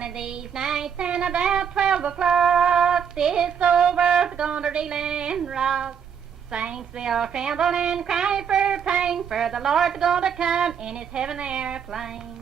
one of these nights, and about 12 o'clock, this old world's gonna reel and rock. Saints will tremble and cry for pain, for the Lord's gonna come in his heaven airplane.